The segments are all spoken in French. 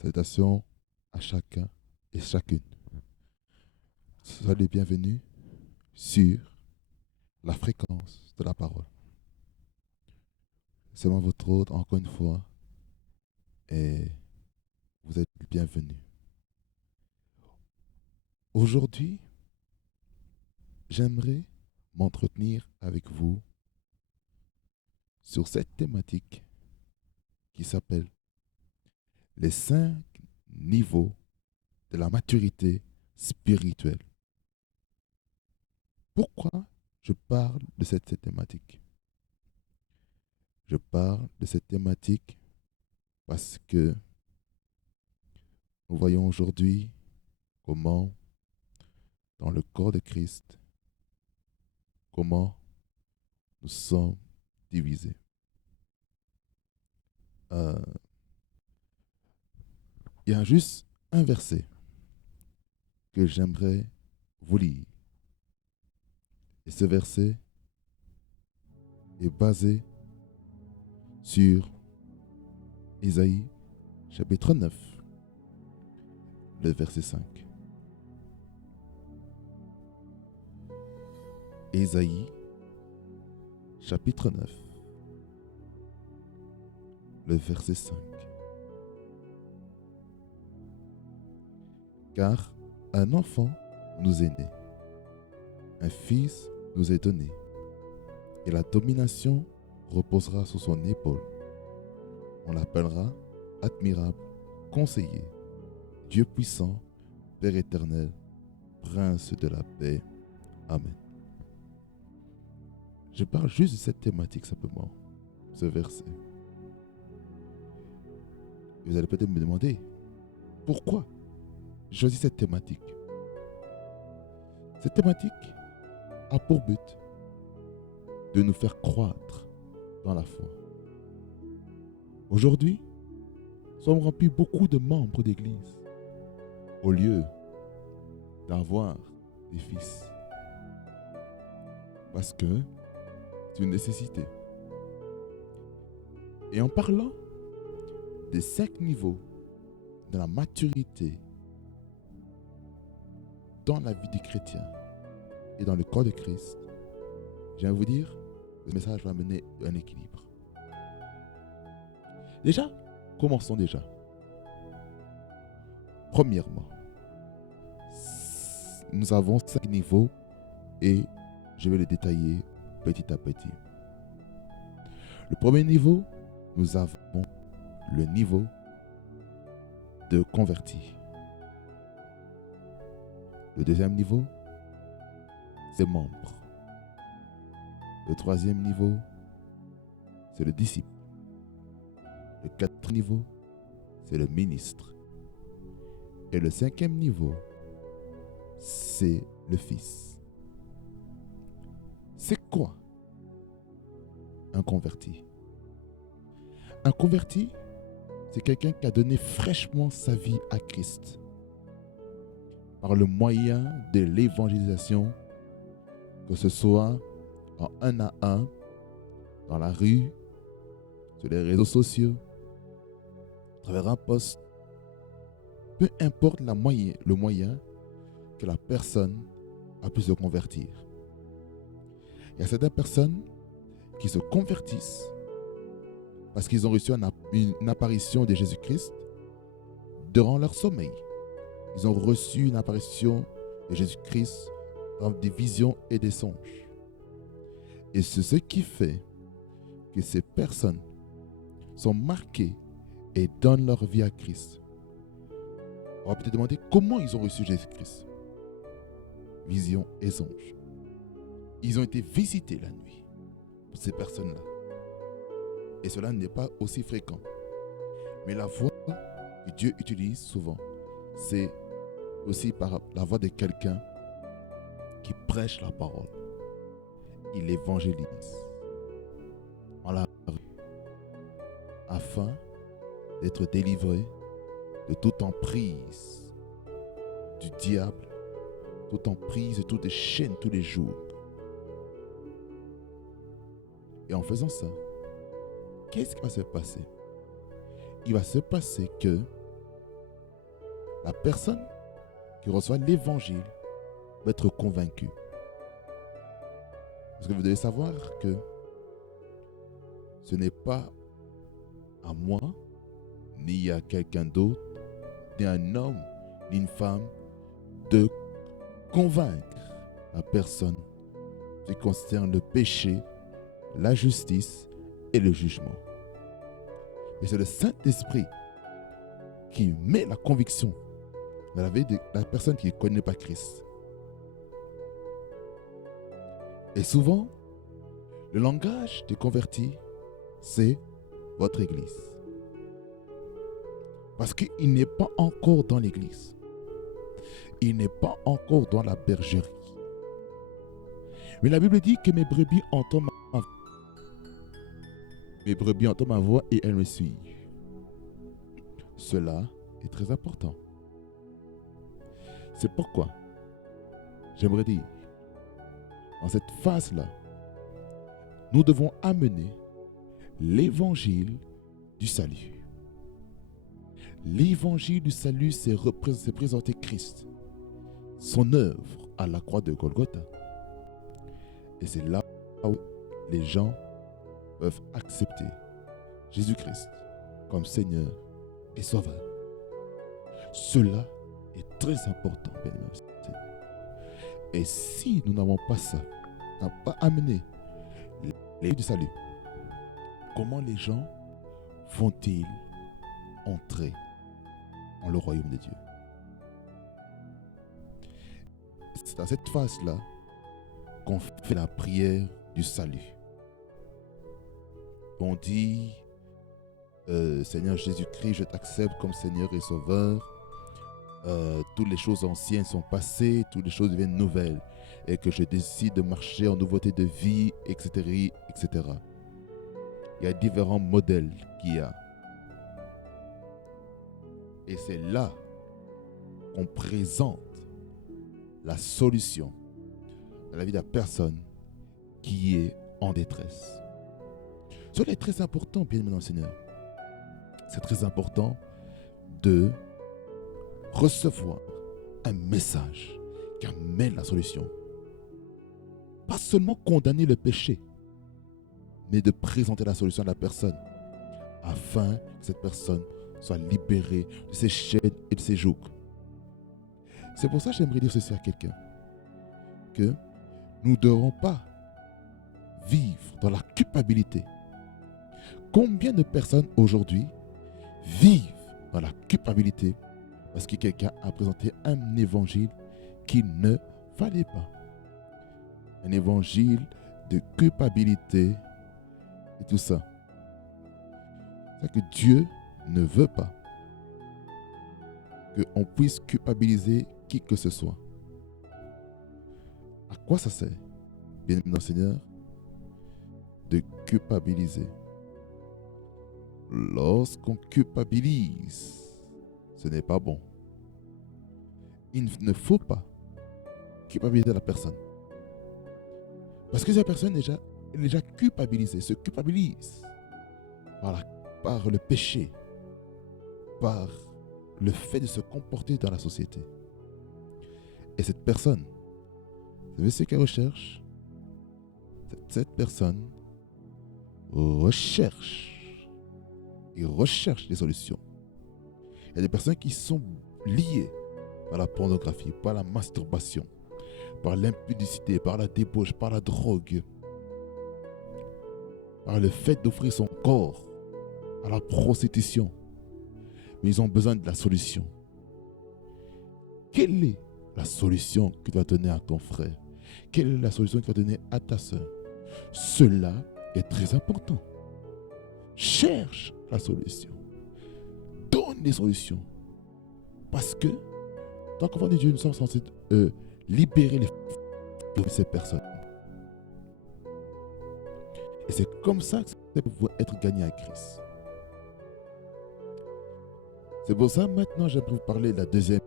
Salutations à chacun et chacune. Soyez les bienvenus sur la fréquence de la parole. C'est moi votre hôte encore une fois et vous êtes les bienvenus. Aujourd'hui, j'aimerais m'entretenir avec vous sur cette thématique qui s'appelle les 5 niveaux de la maturité spirituelle. Pourquoi je parle de cette thématique? Je parle de cette thématique parce que nous voyons aujourd'hui comment, dans le corps de Christ, comment nous sommes divisés. Il y a juste un verset que j'aimerais vous lire. Et ce verset est basé sur Isaïe chapitre 9, le verset 5. Isaïe chapitre 9, le verset 5. Car un enfant nous est né, un fils nous est donné, et la domination reposera sur son épaule. On l'appellera admirable, conseiller, Dieu puissant, Père éternel, Prince de la paix. Amen. Je parle juste de cette thématique simplement, ce verset. Vous allez peut-être me demander, pourquoi j'ai choisi cette thématique? Cette thématique a pour but de nous faire croître dans la foi. Aujourd'hui, nous sommes remplis beaucoup de membres d'église au lieu d'avoir des fils. Parce que c'est une nécessité. Et en parlant des 5 niveaux de la maturité dans la vie du chrétien et dans le corps de Christ, je viens vous dire que ce message va amener un équilibre. Déjà, commençons déjà. Premièrement, nous avons 5 niveaux et je vais les détailler petit à petit. Le premier niveau, nous avons le niveau de converti. Le deuxième niveau, c'est membre. Le troisième niveau, c'est le disciple. Le quatrième niveau, c'est le ministre. Et le cinquième niveau, c'est le fils. C'est quoi un converti? Un converti, c'est quelqu'un qui a donné fraîchement sa vie à Christ par le moyen de l'évangélisation, que ce soit en 1 à 1, dans la rue, sur les réseaux sociaux, à travers un poste, peu importe le moyen que la personne a pu se convertir. Il y a certaines personnes qui se convertissent parce qu'ils ont reçu une apparition de Jésus-Christ durant leur sommeil. Ils ont reçu une apparition de Jésus-Christ dans des visions et des songes. Et c'est ce qui fait que ces personnes sont marquées et donnent leur vie à Christ. On va peut-être demander comment ils ont reçu Jésus-Christ. Vision et songes. Ils ont été visités la nuit, pour ces personnes-là. Et cela n'est pas aussi fréquent. Mais la voix que Dieu utilise souvent, c'est aussi par la voix de quelqu'un qui prêche la parole. Il évangélise dans la rue afin d'être délivré de toute emprise du diable, toute emprise de toutes les chaînes tous les jours. Et en faisant ça, qu'est-ce qui va se passer? Il va se passer que la personne qui reçoit l'évangile va être convaincue. Parce que vous devez savoir que ce n'est pas à moi, ni à quelqu'un d'autre, ni à un homme, ni une femme, de convaincre la personne qui concerne le péché, la justice et le jugement. Et c'est le Saint-Esprit qui met la conviction dans la vie de la personne qui ne connaît pas Christ. Et souvent, le langage des convertis, c'est votre église. Parce qu'il n'est pas encore dans l'église. Il n'est pas encore dans la bergerie. Mais la Bible dit que mes brebis entendent ma voix. Mes brebis entendent ma voix et elles me suivent. Cela est très important. C'est pourquoi j'aimerais dire, dans cette phase-là, nous devons amener l'évangile du salut. L'évangile du salut, c'est présenter Christ, son œuvre à la croix de Golgotha. Et c'est là où les gens peuvent accepter Jésus-Christ comme Seigneur et Sauveur. Cela est très important, bien aimé. Et si nous n'avons pas ça, n'avons pas amené l'évangile du salut, comment les gens vont-ils entrer dans le royaume de Dieu? C'est dans cette phase-là qu'on fait la prière du salut. On dit, Seigneur Jésus-Christ, je t'accepte comme Seigneur et Sauveur. Toutes les choses anciennes sont passées, toutes les choses deviennent nouvelles. Et que je décide de marcher en nouveauté de vie, etc., etc. Il y a différents modèles qu'il y a. Et c'est là qu'on présente la solution à la vie de la personne qui est en détresse. Cela est très important, bien aimé dans le Seigneur. C'est très important de recevoir un message qui amène la solution. Pas seulement condamner le péché, mais de présenter la solution à la personne afin que cette personne soit libérée de ses chaînes et de ses jougs. C'est pour ça que j'aimerais dire ceci à quelqu'un, que nous ne devons pas vivre dans la culpabilité. Combien de personnes aujourd'hui vivent dans la culpabilité parce que quelqu'un a présenté un évangile qui ne fallait pas? Un évangile de culpabilité et tout ça. C'est que Dieu ne veut pas qu'on puisse culpabiliser qui que ce soit. À quoi ça sert, bien aimé dans le Seigneur, de culpabiliser? Lorsqu'on culpabilise, ce n'est pas bon. Il ne faut pas culpabiliser la personne. Parce que cette personne est déjà culpabilisée, se culpabilise par le péché, par le fait de se comporter dans la société. Et cette personne, vous savez ce qu'elle recherche? Cette personne recherche des solutions. Il y a des personnes qui sont liées par la pornographie, par la masturbation, par l'impudicité, par la débauche, par la drogue, par le fait d'offrir son corps à la prostitution. Mais ils ont besoin de la solution. Quelle est la solution que tu vas donner à ton frère? Quelle est la solution que tu vas donner à ta soeur? Cela est très important. cherche la solution. Donne des solutions. Parce que, tant qu'enfant de Dieu, nous sommes censés libérer les de ces personnes. Et c'est comme ça que ça peut pouvoir être gagné à Christ. C'est pour ça, maintenant, j'aimerais vous parler de la deuxième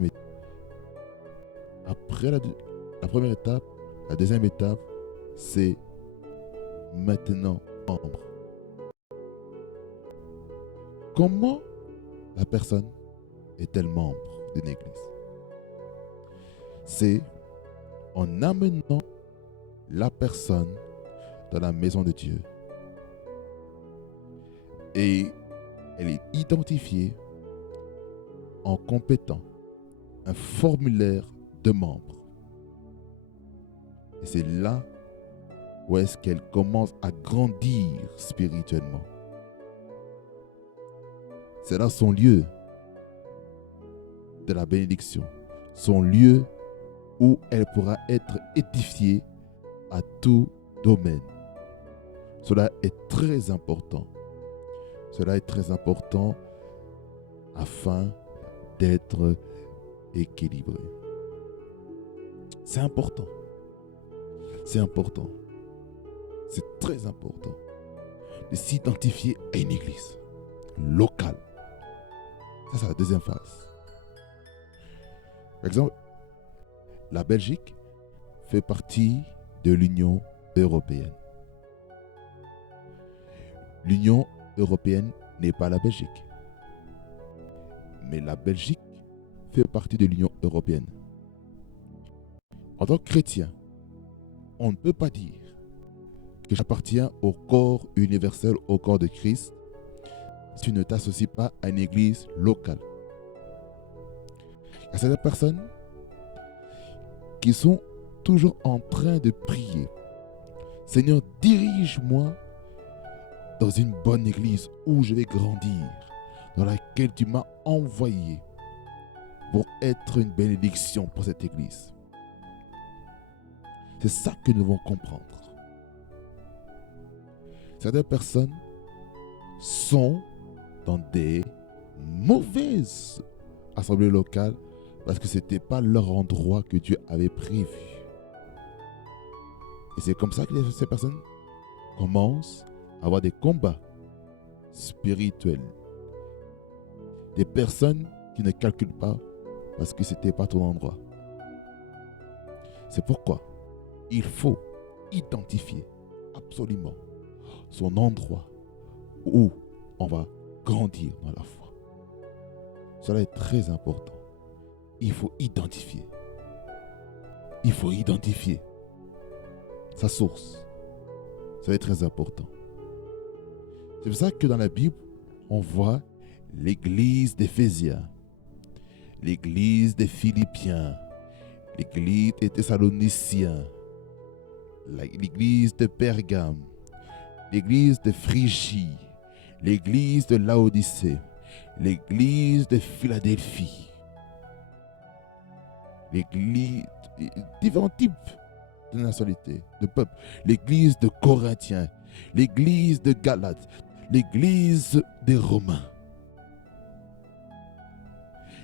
étape. Après la première étape, la deuxième étape, c'est maintenant membre. Comment la personne est-elle membre d'une église? C'est en amenant la personne dans la maison de Dieu. Et elle est identifiée en complétant un formulaire de membre. Et c'est là où est-ce qu'elle commence à grandir spirituellement. C'est là son lieu de la bénédiction, son lieu où elle pourra être édifiée à tout domaine. Cela est très important. Cela est très important afin d'être équilibré. C'est important. C'est important. C'est très important de s'identifier à une église locale. Ça, c'est la deuxième phase. Par exemple, la Belgique fait partie de l'Union européenne. L'Union européenne n'est pas la Belgique. Mais la Belgique fait partie de l'Union européenne. En tant que chrétien, on ne peut pas dire que j'appartiens au corps universel, au corps de Christ, si tu ne t'associes pas à une église locale. Il y a certaines personnes qui sont toujours en train de prier. Seigneur, dirige-moi dans une bonne église où je vais grandir, dans laquelle tu m'as envoyé pour être une bénédiction pour cette église. C'est ça que nous devons comprendre. Certaines personnes sont dans des mauvaises assemblées locales parce que ce n'était pas leur endroit que Dieu avait prévu. Et c'est comme ça que ces personnes commencent à avoir des combats spirituels. Des personnes qui ne calculent pas parce que ce n'était pas ton endroit. C'est pourquoi il faut identifier absolument son endroit où on va grandir dans la foi. Cela est très important. Il faut identifier. Il faut identifier sa source. Ça est très important. C'est pour ça que dans la Bible, on voit l'église d'Éphésiens, l'église des Philippiens, l'église des Thessaloniciens, l'église de Pergame, l'église de Phrygie, l'église de Laodicée, l'église de Philadelphie, l'église, différents types de nationalités, de peuples, l'église de Corinthiens, l'église de Galates, l'église des Romains,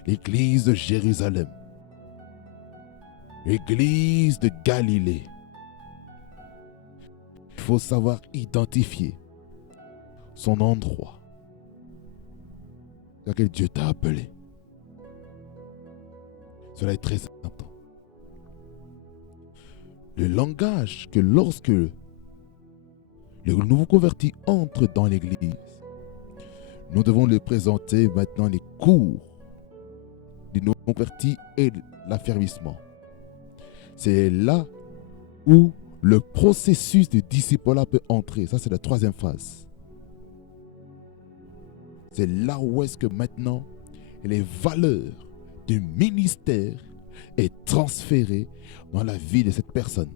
l'église de Jérusalem, l'église de Galilée. Il faut savoir identifier son endroit dans lequel Dieu t'a appelé. Cela est très important. Le langage que lorsque le nouveau converti entre dans l'église, nous devons lui présenter maintenant les cours du nouveau converti et l'affermissement. C'est là où le processus de disciple peut entrer. Ça, c'est la troisième phase. C'est là où est-ce que maintenant les valeurs du ministère est transférée dans la vie de cette personne.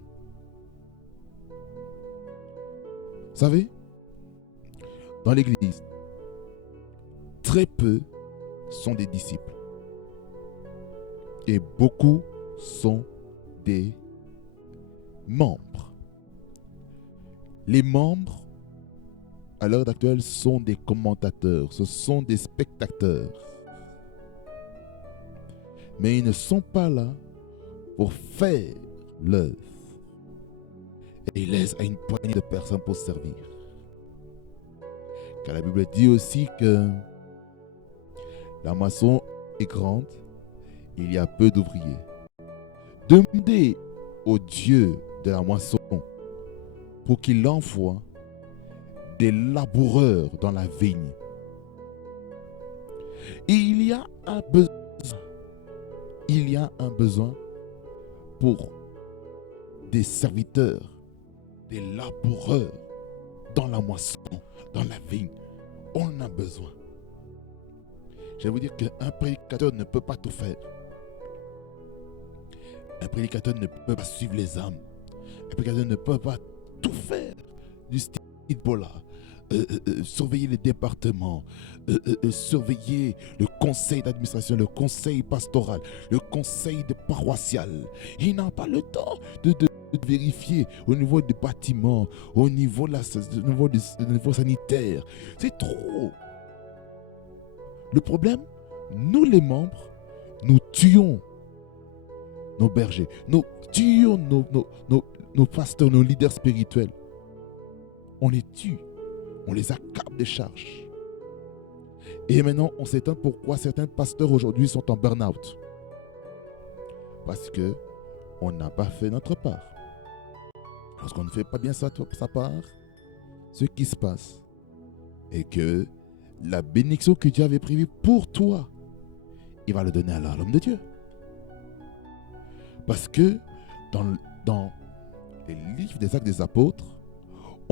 Vous savez, dans l'église, très peu sont des disciples et beaucoup sont des membres. Les membres à l'heure actuelle, sont des commentateurs, ce sont des spectateurs. Mais ils ne sont pas là pour faire l'œuvre. Et ils laissent à une poignée de personnes pour servir. Car la Bible dit aussi que la moisson est grande, il y a peu d'ouvriers. Demandez au Dieu de la moisson pour qu'il envoie des laboureurs dans la vigne. Et il y a un besoin pour des serviteurs, des laboureurs dans la moisson, dans la vigne. On en a besoin. Je vais vous dire qu'un prédicateur ne peut pas tout faire. Un prédicateur ne peut pas suivre les âmes. Un prédicateur ne peut pas tout faire du style Bola. Surveiller les départements, surveiller le conseil d'administration, le conseil pastoral, le conseil paroissial. Il n'a pas le temps de vérifier au niveau des bâtiments, au niveau sanitaire. C'est trop. Le problème, nous les membres, nous tuons nos bergers, nous tuons nos pasteurs, nos leaders spirituels. On les tue. On les accable de charges. Et maintenant, on s'étonne pourquoi certains pasteurs aujourd'hui sont en burn-out. Parce qu'on n'a pas fait notre part. Lorsqu'on ne fait pas bien sa part, ce qui se passe est que la bénédiction que Dieu avait prévue pour toi, il va le donner à l'homme de Dieu. Parce que dans les livres des Actes des Apôtres,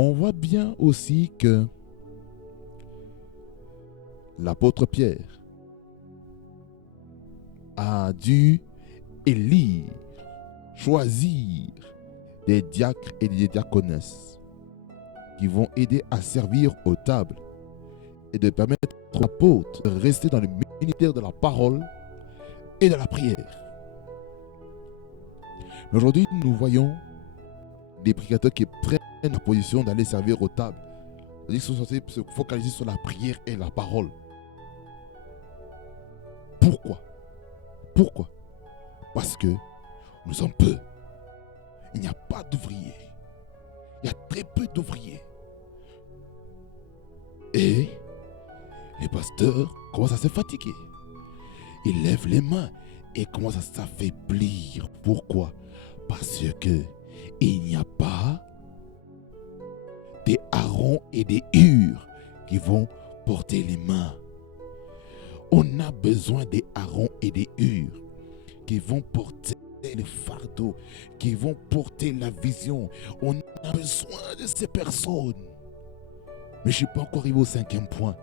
on voit bien aussi que l'apôtre Pierre a dû élire, choisir des diacres et des diaconesses qui vont aider à servir aux tables et de permettre aux apôtres de rester dans le ministère de la parole et de la prière. Mais aujourd'hui, nous voyons des prédicateurs qui prennent la position d'aller servir aux tables. Ils sont censés se focaliser sur la prière et la parole. Pourquoi? Parce que nous sommes peu. Il n'y a pas d'ouvriers. Il y a très peu d'ouvriers. Et les pasteurs commencent à se fatiguer. Ils lèvent les mains et commencent à s'affaiblir. Pourquoi? Parce que il n'y a pas des Aaron et des Hur qui vont porter les mains. On a besoin des Aaron et des Hur qui vont porter le fardeau, qui vont porter la vision. On a besoin de ces personnes. Mais je ne suis pas encore arrivé au 5e point.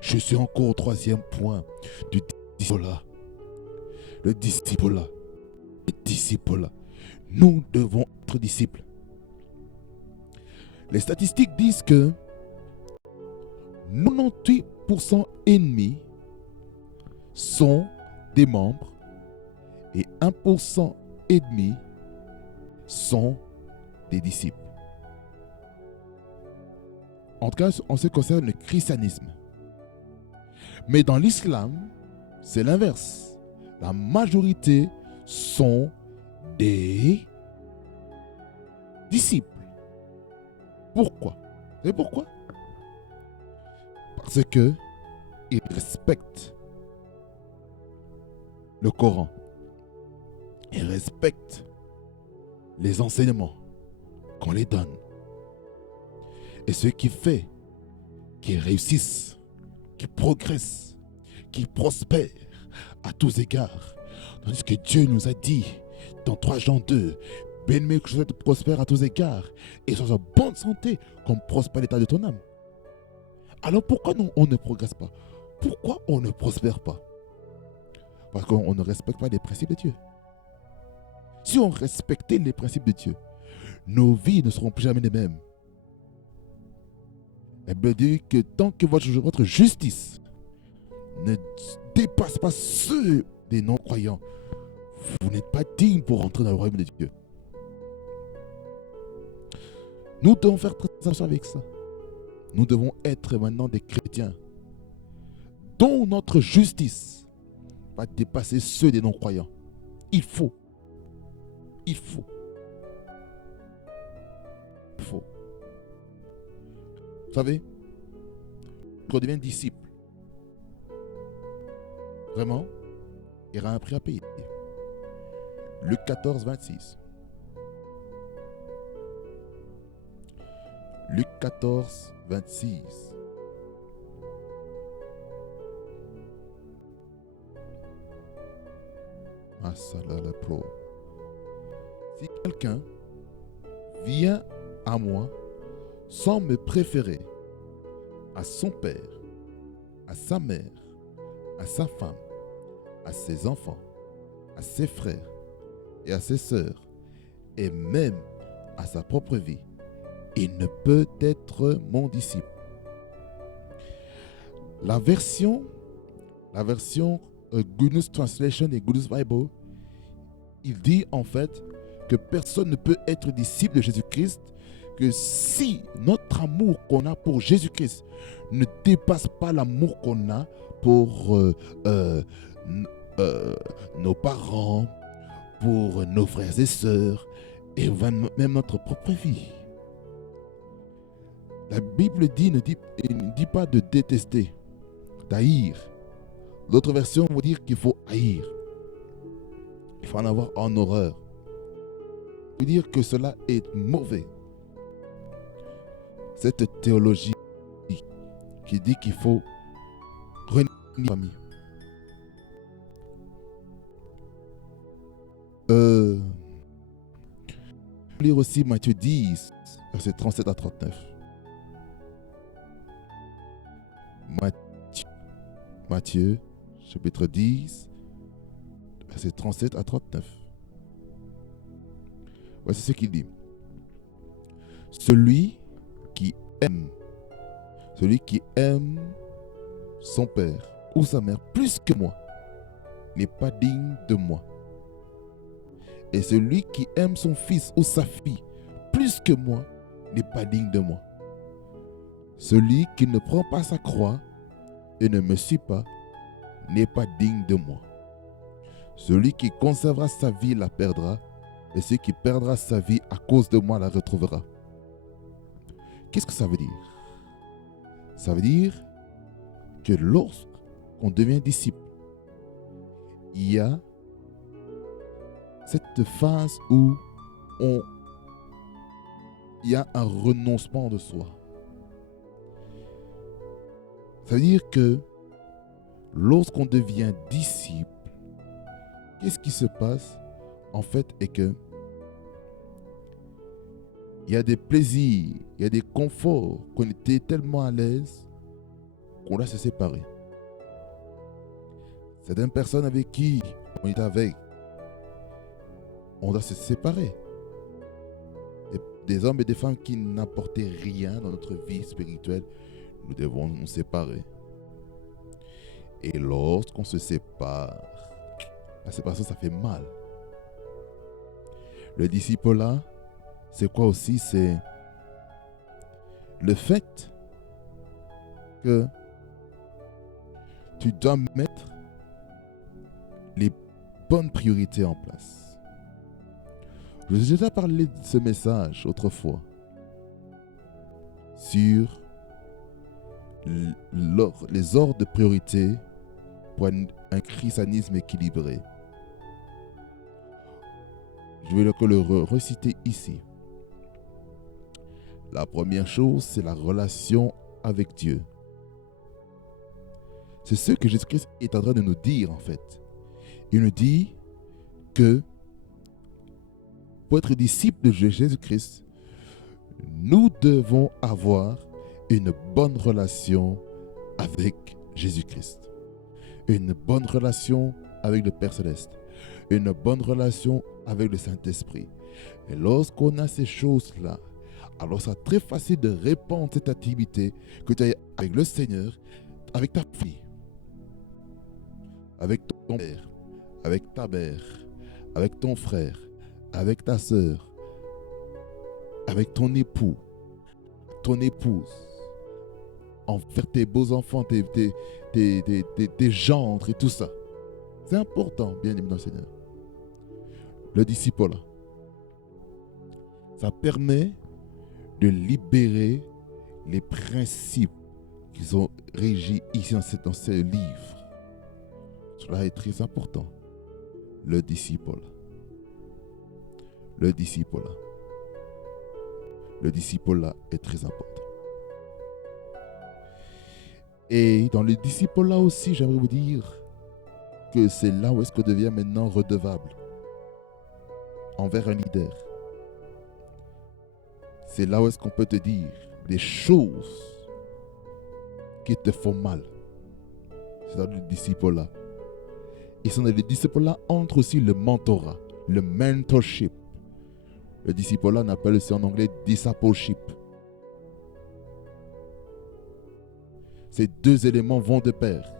Je suis encore au 3e point du disciple-là. Le disciple-là. Le disciple-là. Nous devons être disciples. Les statistiques disent que 98% ennemis sont des membres et 1% ennemis sont des disciples. En tout cas, en ce qui concerne le christianisme. Mais dans l'islam, c'est l'inverse. La majorité sont des disciples. Pourquoi? Vous savez pourquoi? Parce qu'ils respectent le Coran. Ils respectent les enseignements qu'on les donne. Et ce qui fait qu'ils réussissent, qu'ils progressent, qu'ils prospèrent à tous égards. Tandis que Dieu nous a dit dans 3 Jean 2, bien-aimé, que je souhaite prospère à tous égards et sois en bonne santé comme prospère l'état de ton âme. Alors pourquoi on ne progresse pas? Pourquoi on ne prospère pas? Parce qu'on ne respecte pas les principes de Dieu. Si on respectait les principes de Dieu, nos vies ne seront plus jamais les mêmes. Elle veut dire que tant que votre justice ne dépasse pas ceux des non-croyants, vous n'êtes pas digne pour rentrer dans le royaume de Dieu. Nous devons faire très attention avec ça. nous devons être maintenant des chrétiens dont notre justice va dépasser ceux des non-croyants. Il faut. Il faut. Il faut. Vous savez, quand on devient disciple, vraiment, il y aura un prix à payer. Luc 14, 26. Luc 14, 26. Si quelqu'un vient à moi sans me préférer à son père, à sa mère, à sa femme, à ses enfants, à ses frères et à ses sœurs, et même à sa propre vie, il ne peut être mon disciple. La version Good News Translation et Good News Bible, il dit en fait que personne ne peut être disciple de Jésus-Christ que si notre amour qu'on a pour Jésus-Christ ne dépasse pas l'amour qu'on a pour nos parents, pour nos frères et sœurs, et même notre propre vie. La Bible ne dit pas de détester, d'haïr. D'autres versions vont dire qu'il faut haïr. Il faut en avoir en horreur. Ça veut dire que cela est mauvais. Cette théologie qui dit qu'il faut renier la famille. Lire aussi Matthieu 10, versets 37 à 39. Matthieu, chapitre 10, versets 37 à 39. Voici ce qu'il dit. Celui qui aime son père ou sa mère plus que moi n'est pas digne de moi. Et celui qui aime son fils ou sa fille plus que moi n'est pas digne de moi. Celui qui ne prend pas sa croix et ne me suit pas n'est pas digne de moi. Celui qui conservera sa vie la perdra, et celui qui perdra sa vie à cause de moi la retrouvera. Qu'est-ce que ça veut dire? Ça veut dire que lorsqu'on devient disciple, il y a cette phase où il y a un renoncement de soi. Ça veut dire que lorsqu'on devient disciple, qu'est-ce qui se passe en fait est que il y a des plaisirs, il y a des conforts qu'on était tellement à l'aise qu'on doit se séparer. Certaines personnes avec qui on est avec, on doit se séparer. Des hommes et des femmes qui n'apportaient rien dans notre vie spirituelle, nous devons nous séparer. Et lorsqu'on se sépare, la séparation, ça fait mal. Le disciple-là, c'est quoi aussi? C'est le fait que tu dois mettre les bonnes priorités en place. Je vous ai déjà parlé de ce message autrefois sur les ordres de priorité pour un christianisme équilibré. Je vais le reciter ici. La première chose, c'est la relation avec Dieu. C'est ce que Jésus-Christ est en train de nous dire en fait. Il nous dit que pour être disciple de Jésus-Christ, nous devons avoir une bonne relation avec Jésus-Christ. Une bonne relation avec le Père Céleste. Une bonne relation avec le Saint-Esprit. Et lorsqu'on a ces choses-là, alors c'est très facile de répandre cette activité que tu as avec le Seigneur, avec ta fille, avec ton père, avec ta mère, avec ton frère, avec ta sœur, avec ton époux, ton épouse, envers tes beaux-enfants, tes gendres et tout ça. C'est important, bien aimé dans le Seigneur. Le disciple, ça permet de libérer les principes qui sont régis ici dans ce livre. Cela est très important. Le disciple. Le disciple est très important. Et dans le disciple aussi, j'aimerais vous dire que c'est là où est-ce qu'on devient maintenant redevable envers un leader. C'est là où est-ce qu'on peut te dire des choses qui te font mal. C'est dans le disciple-là. Et dans le disciple-là entre aussi le mentorat, le mentorship. Le disciple-là, on appelle aussi en anglais discipleship. Ces deux éléments vont de pair.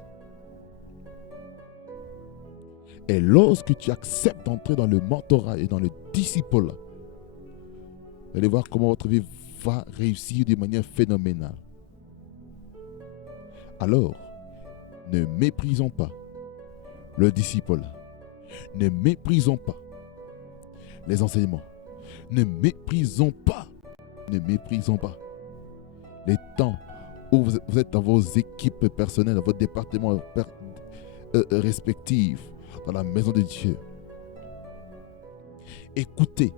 Et lorsque tu acceptes d'entrer dans le mentorat et dans le disciple, vous allez voir comment votre vie va réussir de manière phénoménale. Alors, ne méprisons pas le disciple. Ne méprisons pas les enseignements. Ne méprisons pas les temps où vous êtes dans vos équipes personnelles, dans votre département respectif, dans la maison de Dieu. Écoutez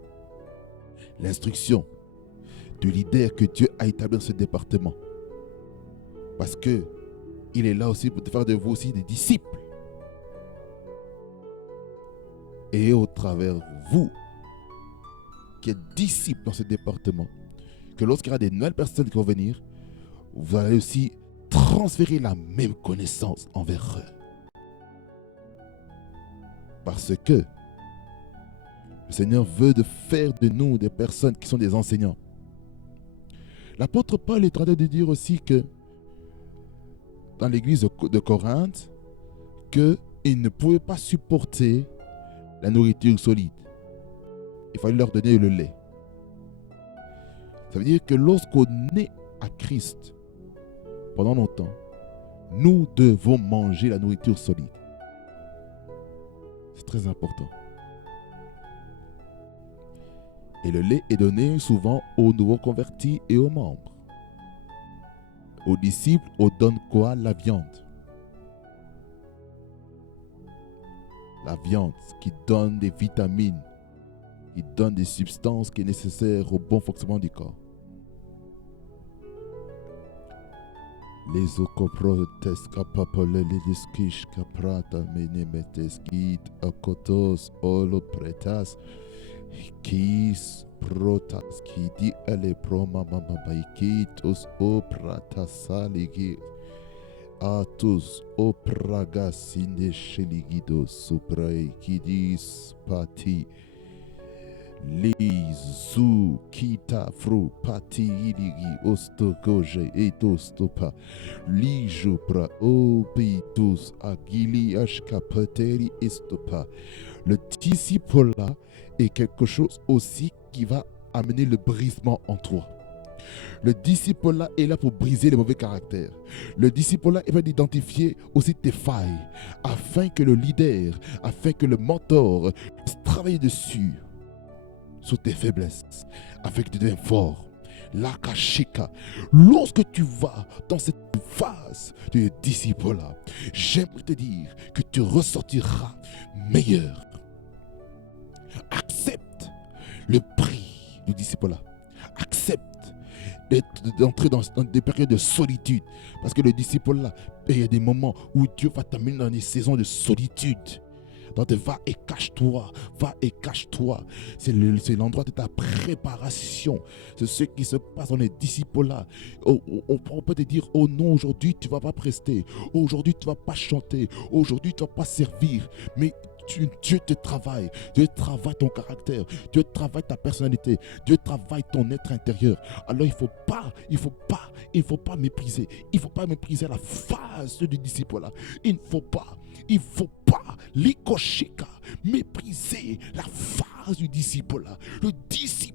l'instruction du leader que Dieu a établi dans ce département. Parce que il est là aussi pour te faire de vous aussi des disciples. Et au travers vous, qui êtes disciples dans ce département, que lorsqu'il y aura des nouvelles personnes qui vont venir, vous allez aussi transférer la même connaissance envers eux. Parce que le Seigneur veut de faire de nous des personnes qui sont des enseignants. L'apôtre Paul est en train de dire aussi que dans l'église de Corinthe, qu'il ne pouvait pas supporter la nourriture solide. Il fallait leur donner le lait. Ça veut dire que lorsqu'on est à Christ pendant longtemps, nous devons manger la nourriture solide. C'est très important. Et le lait est donné souvent aux nouveaux convertis et aux membres. Aux disciples, on donne quoi? La viande. La viande qui donne des vitamines, qui donne des substances qui sont nécessaires au bon fonctionnement du corps. Les okoprotes kapapole lidiskish kaprata menemetes kit akotos olopretas kis protas ki di ele proma mamabaikitos opratasaligi atus opragas indesheligidos supraikidis pati Lizu kita fru pati iligi ostokoje etostopa lijupra opitus agili ashkapateri estopa. Le disciple là est quelque chose aussi qui va amener le brisement en toi. Le disciple là est là pour briser les mauvais caractères. Le disciple là est là d'identifier aussi tes failles afin que le leader, afin que le mentor puisse travailler dessus sur tes faiblesses, afin que tu deviennes fort. Lakashika. Lorsque tu vas dans cette phase de disciple-là, j'aimerais te dire que tu ressortiras meilleur. Accepte le prix du disciple-là. Accepte d'entrer dans des périodes de solitude. Parce que le disciple-là, il y a des moments où Dieu va t'amener dans des saisons de solitude. Donc va et cache-toi, C'est l'endroit de ta préparation. C'est ce qui se passe dans les disciples là. On peut te dire, oh non, aujourd'hui tu ne vas pas prester. Aujourd'hui tu ne vas pas chanter. Aujourd'hui tu ne vas pas servir. Mais Dieu te travaille. Dieu travaille ton caractère. Dieu travaille ta personnalité. Dieu travaille ton être intérieur. Alors il ne faut pas mépriser. Il ne faut pas mépriser la phase du disciple là. Il ne faut pas, l'ikoshika, mépriser la phase du disciple là. Le disciple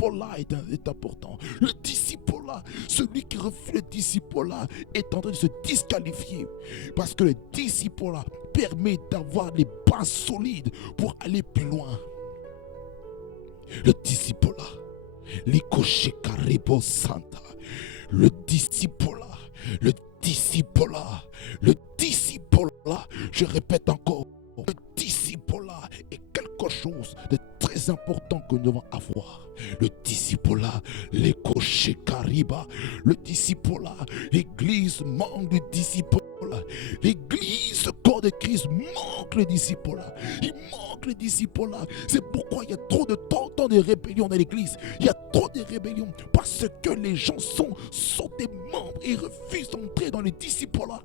disciple-là est important. Le disciple-là, celui qui refuse le disciple-là est en train de se disqualifier. Parce que le disciple-là permet d'avoir les bases solides pour aller plus loin. Le disciple-là, l'Ikoshekaribo Santa, le disciple-là, le disciple-là, le disciple-là, je répète encore, le disciple-là est quelque chose de très important que nous devons avoir. Le disciple-là, l'Ikoshekariba, le disciple-là, l'église manque de disciple-là. L'église, le corps de Christ manque le disciple-là. Il manque le disciple-là. C'est pourquoi il y a trop de temps de rébellion dans l'église. Il y a trop de rébellion parce que les gens sont des membres et refusent d'entrer dans les disciples-là.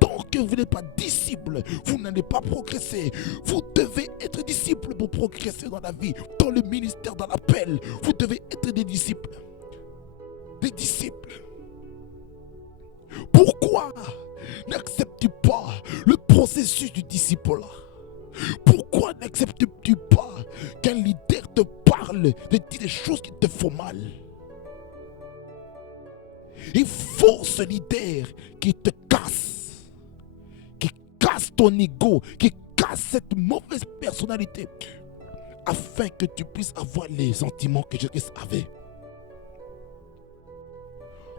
Tant que vous n'êtes pas disciple, vous n'allez pas progresser. Vous devez être disciple pour progresser dans la vie, dans le ministère, dans l'appel. Vous devez être des disciples. Des disciples. Pourquoi n'acceptes-tu pas le processus du disciple-là? Pourquoi n'acceptes-tu pas qu'un leader te parle, te dit des choses qui te font mal? Il faut ce leader qui te casse, qui casse ton ego, qui casse cette mauvaise personnalité, afin que tu puisses avoir les sentiments que Jésus avait.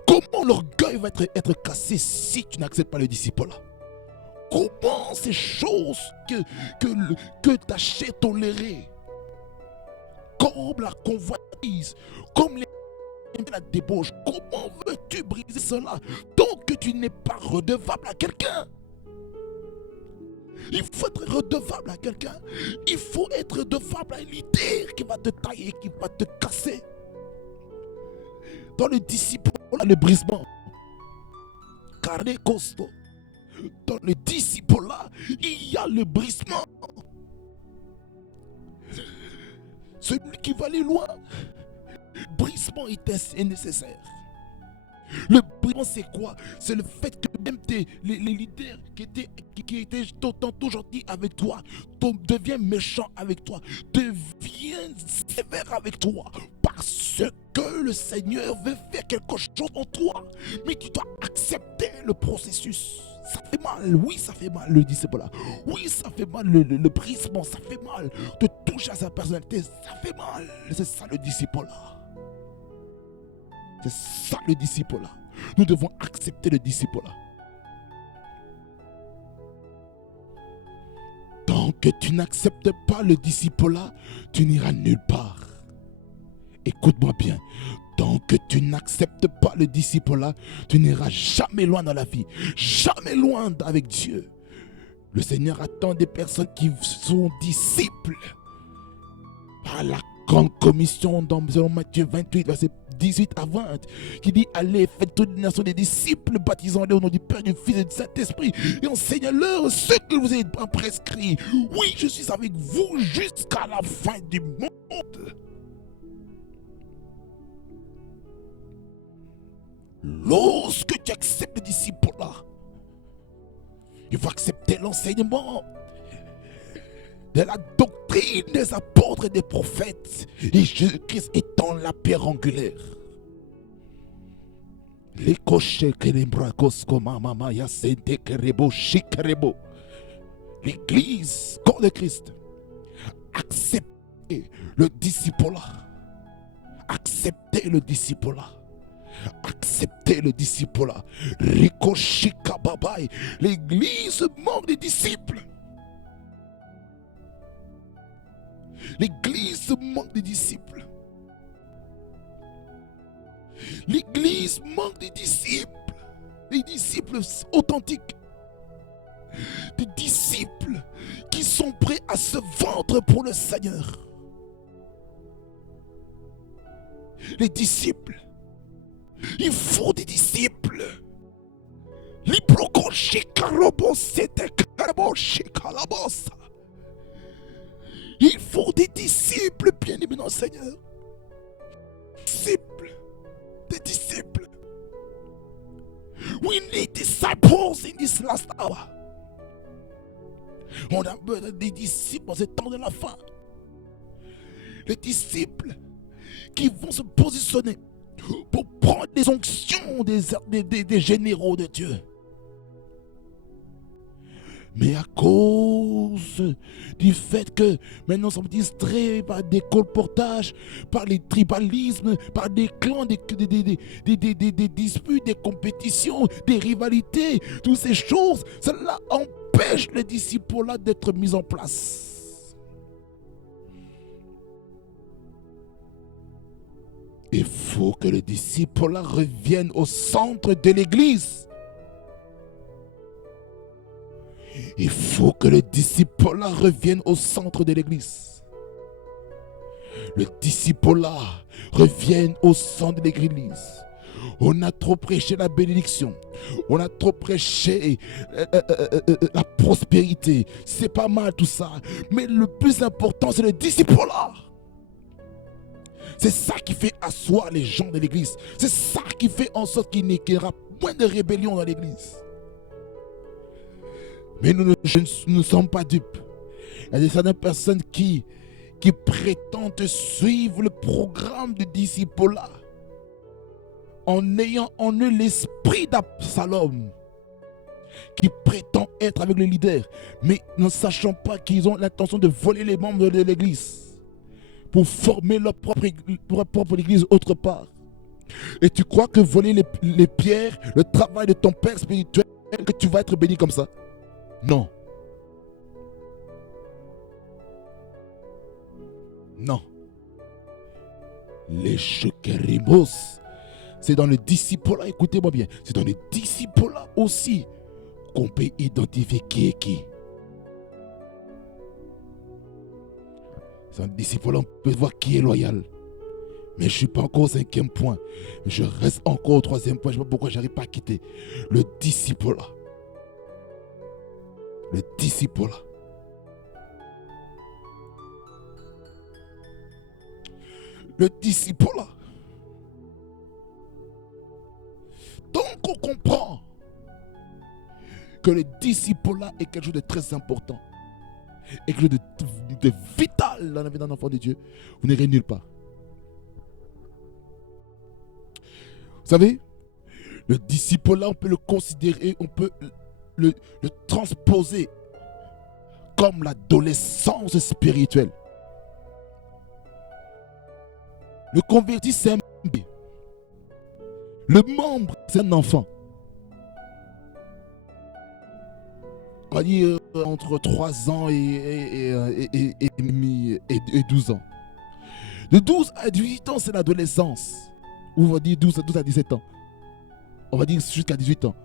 Comment l'orgueil va être cassé si tu n'acceptes pas le disciple-là? Comment ces choses que ta chair tolérait, comme la convoitise, comme la débauche, comment veux-tu briser cela tant que tu n'es pas redevable à quelqu'un? Il faut être redevable à quelqu'un. Il faut être redevable à un leader qui va te tailler, qui va te casser. Dans le disciple, le brisement. Carré costaud. Dans le disciple-là, il y a le brisement. Celui qui va aller loin, brisement est nécessaire. Le brisement, c'est quoi? C'est le fait que même les leaders qui étaient tantôt gentils avec toi deviennent méchants avec toi, deviennent sévères avec toi, parce que le Seigneur veut faire quelque chose en toi. Mais tu dois accepter le processus. Ça fait mal, oui, ça fait mal le disciple-là. Oui, ça fait mal le brisement, ça fait mal de toucher à sa personnalité, ça fait mal. C'est ça le disciple-là. C'est ça le disciple-là. Nous devons accepter le disciple-là. Tant que tu n'acceptes pas le disciple-là, tu n'iras nulle part. Écoute-moi bien. Tant que tu n'acceptes pas le disciple-là, tu n'iras jamais loin dans la vie. Jamais loin avec Dieu. Le Seigneur attend des personnes qui sont disciples. Par la grande commission dans Matthieu 28, verset 18 à 20, qui dit: allez, faites toutes les nations des disciples, baptisant-les au nom du Père, du Fils et du Saint-Esprit, et enseignez-leur ce que vous avez prescrit. Oui, je suis avec vous jusqu'à la fin du monde. Lorsque tu acceptes le disciple-là, il faut accepter l'enseignement de la doctrine des apôtres et des prophètes, et Jésus-Christ étant la pierre angulaire. L'église, corps de Christ, acceptez le disciple-là. Acceptez le disciple-là. Acceptez le disciple-là. L'église manque des disciples. L'église manque des disciples. L'église manque des disciples. Des disciples authentiques. Des disciples qui sont prêts à se vendre pour le Seigneur. Les disciples. Il faut des disciples. Il faut des disciples, bien-aimés dans le Seigneur. Disciples. Des disciples. We need disciples in this last hour. On a besoin des disciples en ce temps de la fin. Les disciples qui vont se positionner pour prendre les onctions des généraux de Dieu. Mais à cause du fait que maintenant nous sommes distraits par des colportages, par les tribalismes, par des clans, des disputes, des compétitions, des rivalités, toutes ces choses, cela empêche le disciple-là d'être mis en place. Il faut que le disciple-là revienne au centre de l'Église. Il faut que le disciple-là revienne au centre de l'Église. Le disciple-là revienne au centre de l'Église. On a trop prêché la bénédiction. On a trop prêché la prospérité. C'est pas mal tout ça. Mais le plus important, c'est le disciple-là. C'est ça qui fait asseoir les gens de l'Église. C'est ça qui fait en sorte qu'il n'y aura moins de rébellion dans l'Église. Mais nous ne sommes pas dupes. Il y a certaines personnes qui prétendent suivre le programme du disciple-là en ayant en eux l'esprit d'Absalom, qui prétend être avec le leader, mais ne sachant pas qu'ils ont l'intention de voler les membres de l'Église pour former leur propre Église autre part. Et tu crois que voler les pierres, le travail de ton père spirituel, que tu vas être béni comme ça? Non. Non. Les Shekerimos, c'est dans le disciple-là, écoutez-moi bien, c'est dans le disciple-là aussi qu'on peut identifier qui est qui. C'est dans le disciple-là, on peut voir qui est loyal. Mais je ne suis pas encore au 5e point. Je reste encore au 3e point. Je ne sais pas pourquoi je n'arrive pas à quitter. Le disciple-là. Le disciple-là. Le disciple-là. Donc on comprend que le disciple-là est quelque chose de très important. Et quelque chose de vital dans la vie d'un enfant de Dieu. Vous n'irez nulle part. Vous savez, le disciple-là, on peut le considérer, on peut le transposer comme l'adolescence spirituelle. Le converti, c'est un bébé. Le membre, c'est un enfant. On va dire entre 3 ans et 12 ans. De 12 à 18 ans, c'est l'adolescence. Ou on va dire 12 à 17 ans. On va dire jusqu'à 18 ans.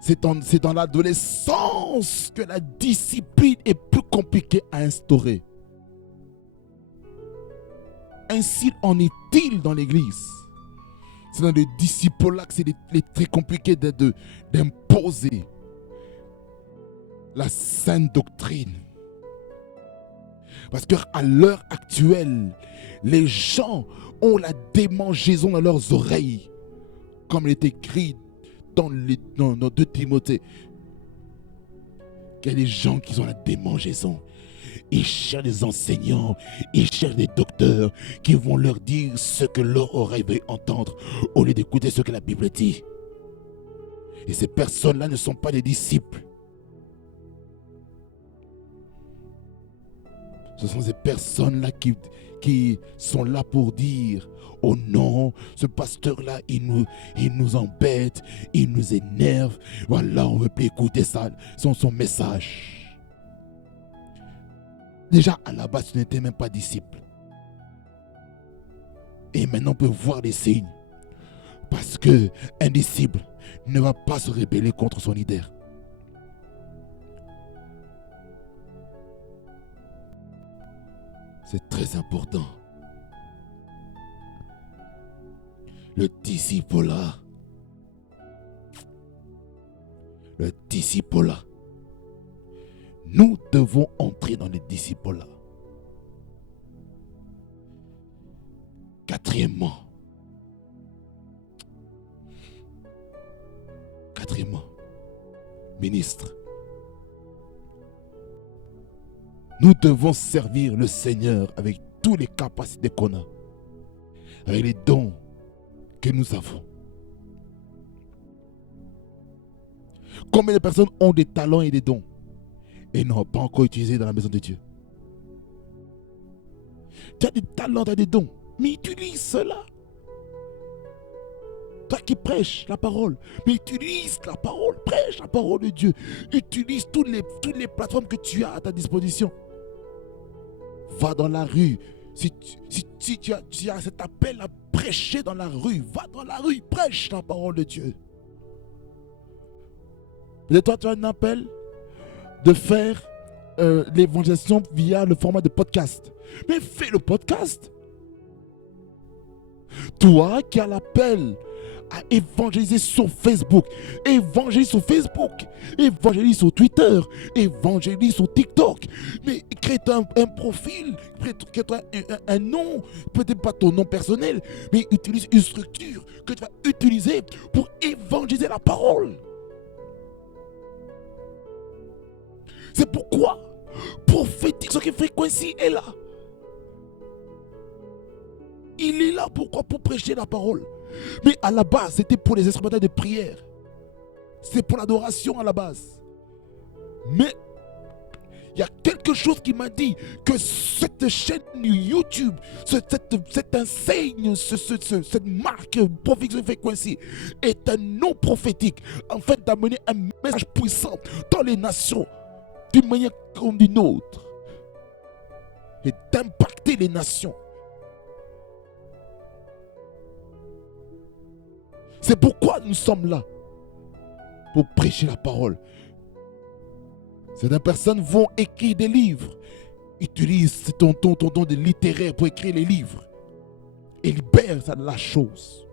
C'est dans l'adolescence que la discipline est plus compliquée à instaurer. Ainsi en est-il dans l'Église. C'est dans le disciple-là que c'est très compliqué d'imposer la sainte doctrine. Parce qu'à l'heure actuelle, les gens ont la démangeaison dans leurs oreilles, comme il est écrit dans 2 Timothée. Il y a des gens qui ont la démangeaison. Ils cherchent des enseignants, ils cherchent des docteurs qui vont leur dire ce que leur oreille veut entendre au lieu d'écouter ce que la Bible dit. Et ces personnes-là ne sont pas des disciples. Ce sont ces personnes-là qui sont là pour dire: oh non, ce pasteur-là, il nous embête, il nous énerve. Voilà, on ne veut plus écouter ça, son message. Déjà, à la base, tu n'étais même pas disciple. Et maintenant, on peut voir les signes. Parce qu'un disciple ne va pas se rebeller contre son leader. C'est très important. Le disciple-là. Le disciple-là. Nous devons entrer dans le disciple-là. Quatrièmement, ministre, Nous devons servir le Seigneur avec toutes les capacités qu'on a, avec les dons que nous avons. Combien de personnes ont des talents et des dons et n'ont pas encore utilisé dans la maison de Dieu? Tu as des talents, tu as des dons, mais utilise cela. Toi qui prêches la parole, mais utilise la parole, prêche la parole de Dieu. Utilise toutes les plateformes que tu as à ta disposition. Va dans la rue. Si tu as cet appel à prêcher dans la rue, va dans la rue, prêche la parole de Dieu. Peut-être toi, tu as un appel de faire l'évangélisation via le format de podcast. Mais fais le podcast. Toi qui as l'appel à évangéliser sur Facebook, évangélise sur Facebook, évangélise sur Twitter, évangélise sur TikTok, mais crée-toi un profil, crée-toi un nom, peut-être pas ton nom personnel, mais utilise une structure que tu vas utiliser pour évangéliser la parole. C'est pourquoi prophétique, ce qui Frequency est là. Il est là pourquoi? Pour prêcher la parole. Mais à la base, c'était pour les instrumentales de prière. C'est pour l'adoration à la base. Mais il y a quelque chose qui m'a dit que cette chaîne YouTube, cette enseigne, cette marque Prophétique Frequency est un nom prophétique, en fait d'amener un message puissant dans les nations, d'une manière comme d'une autre, et d'impacter les nations. C'est pourquoi nous sommes là, pour prêcher la parole. Certaines personnes vont écrire des livres, utilisent ton don de littéraire pour écrire les livres et libère ça de la chose.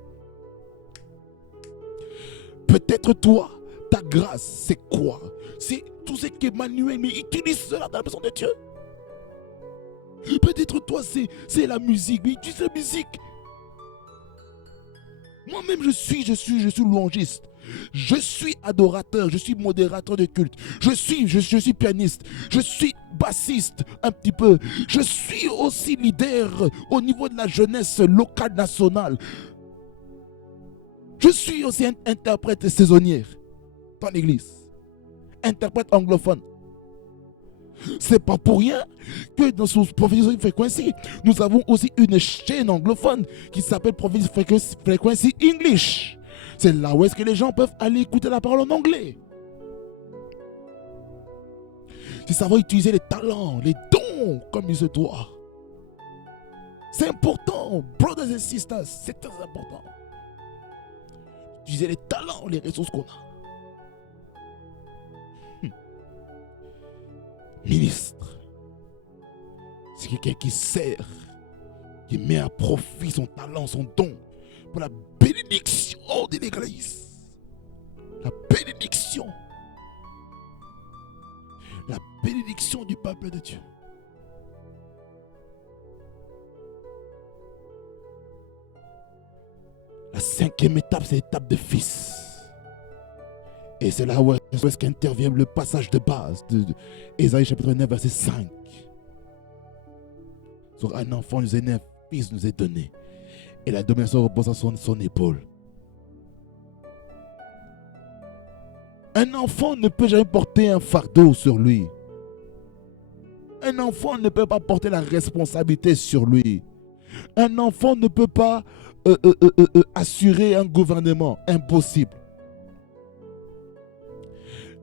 Peut-être toi, ta grâce, c'est quoi? C'est tout ce qui est manuel, mais utilise cela dans la maison de Dieu. Peut-être toi, c'est la musique, mais utilise la musique. Moi-même, je suis louangiste. Je suis adorateur, je suis modérateur de culte. Je suis pianiste, je suis bassiste un petit peu. Je suis aussi leader au niveau de la jeunesse locale nationale. Je suis aussi interprète saisonnière dans l'église. Interprète anglophone. C'est pas pour rien que dans ce Prophétique Frequency, nous avons aussi une chaîne anglophone qui s'appelle Prophétique Frequency English. C'est là où est-ce que les gens peuvent aller écouter la parole en anglais. C'est savoir utiliser les talents, les dons comme il se doit. C'est important, brothers and sisters, c'est très important. Utiliser les talents, les ressources qu'on a. Ministre, c'est quelqu'un qui sert, qui met à profit son talent, son don pour la bénédiction de l'Église. La bénédiction. La bénédiction du peuple de Dieu. La cinquième étape, c'est l'étape de fils. Et c'est là où est-ce qu'intervient le passage de base de Ésaïe chapitre 9, verset 5. Sur un enfant nous est né, un fils nous est donné. Et la domination repose sur son épaule. Un enfant ne peut jamais porter un fardeau sur lui. Un enfant ne peut pas porter la responsabilité sur lui. Un enfant ne peut pas assurer un gouvernement. Impossible.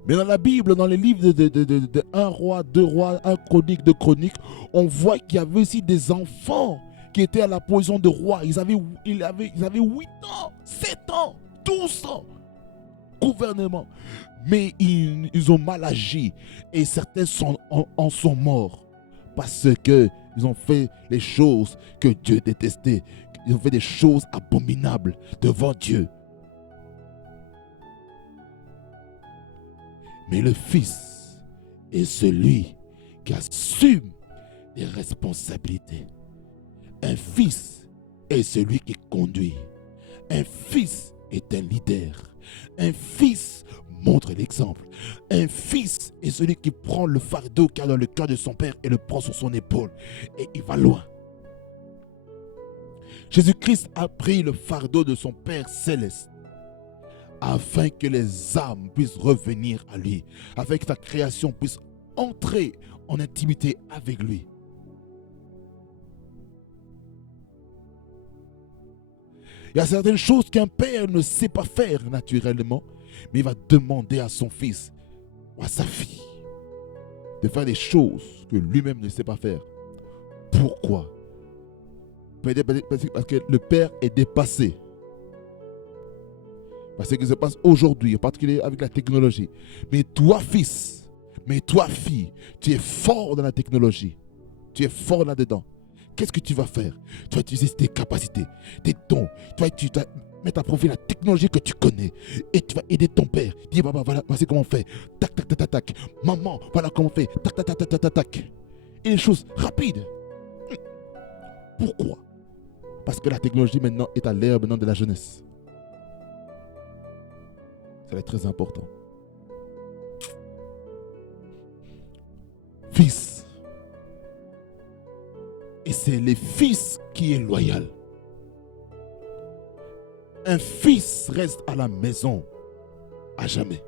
Mais dans la Bible, dans les livres de 1 roi, 2 rois, 1 chronique, 2 chroniques, on voit qu'il y avait aussi des enfants qui étaient à la position de roi. Ils avaient 8 ans, 7 ans, 12 ans. Gouvernement. Mais ils ont mal agi. Et certains en sont morts. Parce qu'ils ont fait les choses que Dieu détestait. Ils ont fait des choses abominables devant Dieu. Mais le fils est celui qui assume les responsabilités. Un fils est celui qui conduit. Un fils est un leader. Un fils montre l'exemple. Un fils est celui qui prend le fardeau qu'il y a dans le cœur de son père et le prend sur son épaule. Et il va loin. Jésus-Christ a pris le fardeau de son Père céleste afin que les âmes puissent revenir à lui, afin que ta création puisse entrer en intimité avec lui. Il y a certaines choses qu'un père ne sait pas faire naturellement, mais il va demander à son fils ou à sa fille de faire des choses que lui-même ne sait pas faire. Pourquoi? Parce que le père est dépassé. Parce que ce qui se passe aujourd'hui, en particulier avec la technologie. Mais toi, fils, mais toi, fille, tu es fort dans la technologie. Tu es fort là-dedans. Qu'est-ce que tu vas faire? Tu vas utiliser tes capacités, tes dons. Tu vas mettre à profit la technologie que tu connais. Et tu vas aider ton père. Dis, papa, voilà, voici comment on fait. Tac, tac, tac, tac, tac. Maman, voilà comment on fait. Tac, tac, tac, tac, tac, tac, tac. Et les choses rapides. Pourquoi? Parce que la technologie maintenant est à l'ère maintenant de la jeunesse. Ça va être très important. Fils. Et c'est le fils qui est loyal. Un fils reste à la maison à jamais.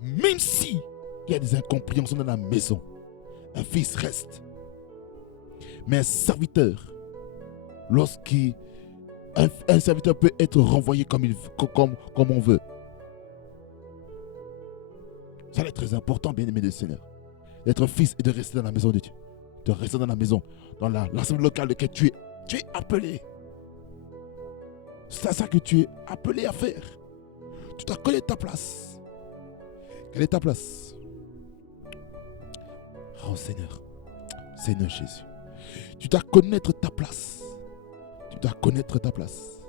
Même si il y a des incompréhensions dans la maison, un fils reste. Mais un serviteur, un serviteur peut être renvoyé comme on veut. Ça va être très important, bien-aimé du Seigneur. D'être fils et de rester dans la maison de Dieu. De rester dans la maison, dans l'assemblée locale de laquelle tu es appelé. C'est à ça que tu es appelé à faire. Tu dois connaître ta place. Quelle est ta place? Oh Seigneur, Seigneur Jésus. Tu dois connaître ta place. Tu dois connaître ta place.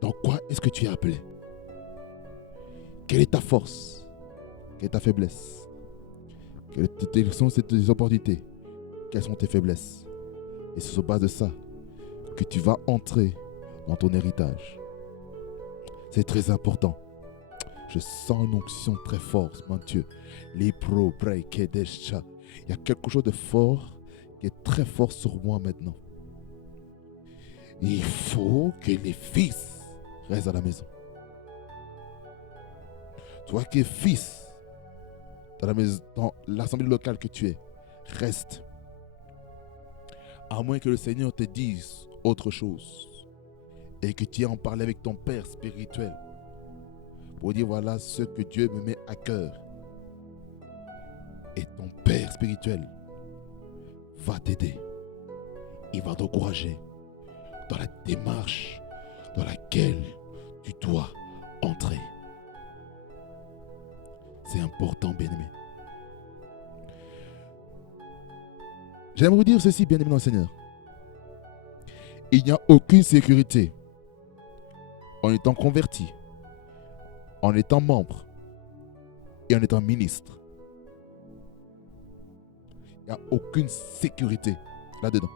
Dans quoi est-ce que tu es appelé? Quelle est ta force? Quelle est ta faiblesse? Quelles sont tes opportunités? Quelles sont tes faiblesses? Et c'est sur base de ça que tu vas entrer dans ton héritage. C'est très important. Je sens une onction très forte, mon Dieu. Il y a quelque chose de fort qui est très fort sur moi maintenant. Il faut que les fils restent à la maison. Toi qui es fils dans l'assemblée locale que tu es, reste. À moins que le Seigneur te dise autre chose et que tu aies en parlé avec ton Père spirituel pour dire voilà ce que Dieu me met à cœur. Et ton Père spirituel va t'aider. Il va t'encourager dans la démarche dans laquelle tu dois entrer. C'est important, bien-aimé. J'aimerais vous dire ceci, bien-aimé dans le Seigneur. Il n'y a aucune sécurité en étant converti, en étant membre et en étant ministre. Il n'y a aucune sécurité là-dedans.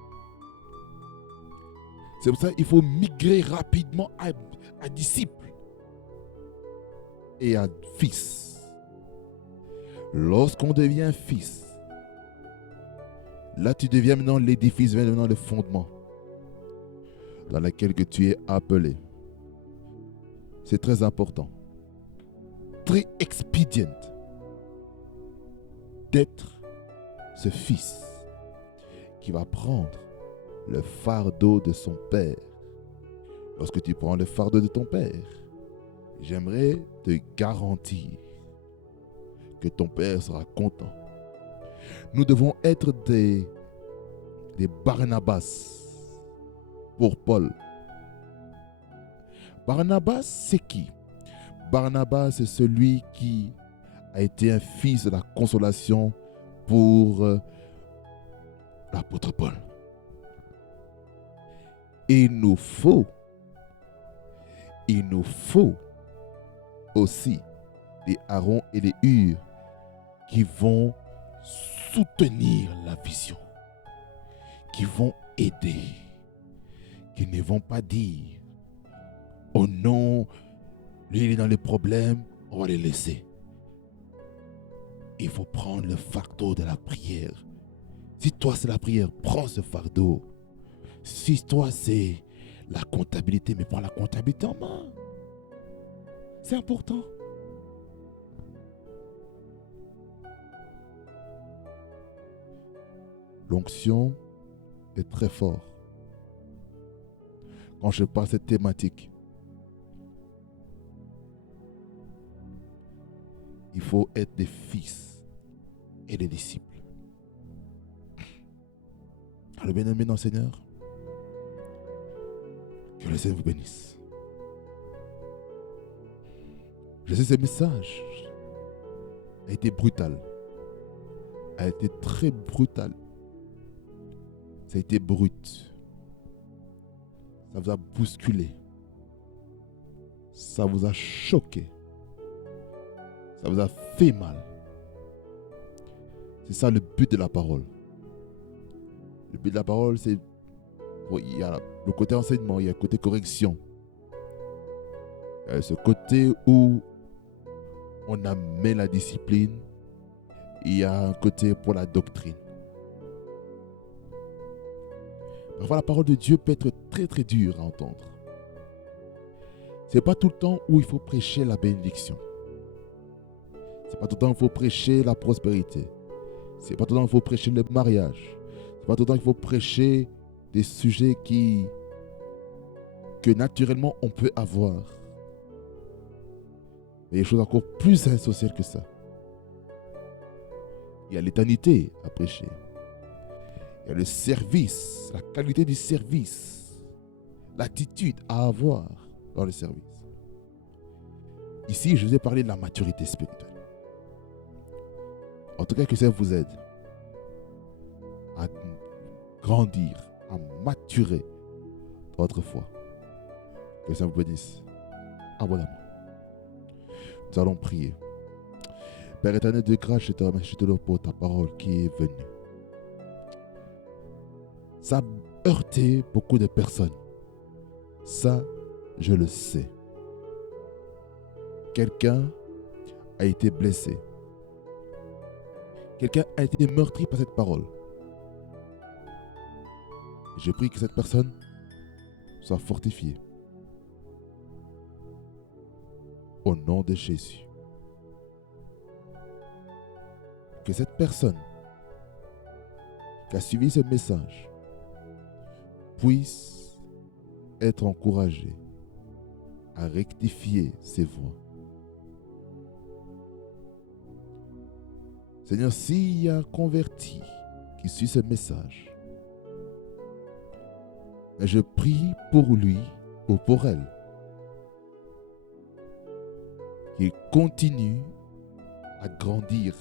C'est pour ça qu'il faut migrer rapidement à disciple et à fils. Lorsqu'on devient fils, là tu deviens maintenant l'édifice, maintenant le fondement dans lequel que tu es appelé. C'est très important, très expédient d'être ce fils qui va prendre le fardeau de son père. Lorsque tu prends le fardeau de ton père, j'aimerais te garantir que ton père sera content. Nous devons être des Barnabas pour Paul. Barnabas, c'est qui? Barnabas, c'est celui qui a été un fils de la consolation pour l'apôtre Paul. Il nous faut aussi des Aaron et des Hur qui vont soutenir la vision, qui vont aider, qui ne vont pas dire oh non, Lui, il est dans les problèmes, on va les laisser. Il faut prendre le fardeau de la prière. Si toi, c'est la prière, prends ce fardeau. Si toi, c'est la comptabilité, mais prends la comptabilité en main. C'est important. L'onction est très fort. Quand je parle de cette thématique, il faut être des fils et des disciples. Le bien-aimé dans le Seigneur, que le Seigneur vous bénisse. Je sais, ce message a été brutal, a été très brutal. Ça a été brut. Ça vous a bousculé. Ça vous a choqué. Ça vous a fait mal. C'est ça le but de la parole. Le but de la parole, c'est... il y a le côté enseignement, il y a le côté correction. Il y a ce côté où on amène la discipline. Il y a un côté pour la doctrine. Parfois, la parole de Dieu peut être très très dure à entendre. Ce n'est pas tout le temps où il faut prêcher la bénédiction. Ce n'est pas tout le temps où il faut prêcher la prospérité. Ce n'est pas tout le temps où il faut prêcher le mariage. Ce n'est pas tout le temps qu'il faut prêcher des sujets que naturellement on peut avoir. Mais il y a des choses encore plus essentielles que ça. Il y a l'éternité à prêcher. Il y a le service, la qualité du service, l'attitude à avoir dans le service. Ici, je vous ai parlé de la maturité spirituelle. En tout cas, que ça vous aide à grandir, à maturer dans votre foi. Que ça vous bénisse abondamment. Nous allons prier. Père éternel de grâce, je te remercie pour ta parole qui est venue. Ça a heurté beaucoup de personnes. Ça, je le sais. Quelqu'un a été blessé. Quelqu'un a été meurtri par cette parole. Je prie que cette personne soit fortifiée. Au nom de Jésus. Que cette personne qui a suivi ce message puisse être encouragée à rectifier ses voies. Seigneur, s'il y a un converti qui suit ce message, je prie pour lui ou pour elle qu'il continue à grandir,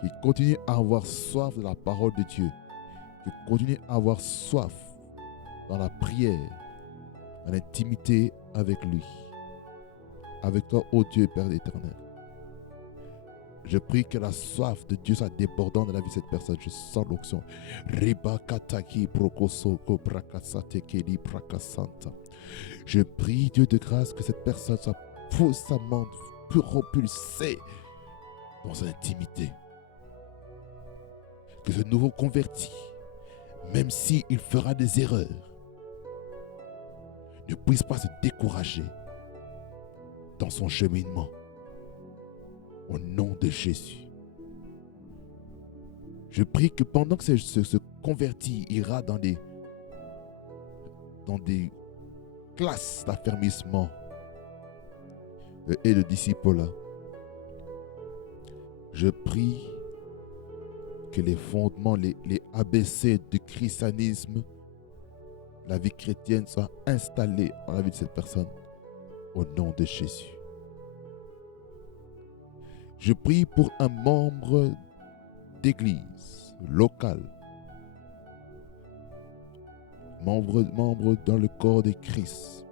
qu'il continue à avoir soif de la parole de Dieu, qu'il continue à avoir soif dans la prière, dans l'intimité avec lui, avec toi, ô Dieu Père éternel. Je prie que la soif de Dieu soit débordante dans la vie de cette personne. Je sens l'onction. Je prie, Dieu de grâce, que cette personne soit puissamment propulsée dans son intimité. Que ce nouveau converti, même s'il fera des erreurs, ne puisse pas se décourager dans son cheminement. Au nom de Jésus. Je prie que pendant que ce converti ira dans des classes d'affermissement et de disciple-là, je prie que les fondements, les ABC du christianisme, la vie chrétienne soient installés dans la vie de cette personne. Au nom de Jésus. Je prie pour un membre d'église locale, membre dans le corps de Christ,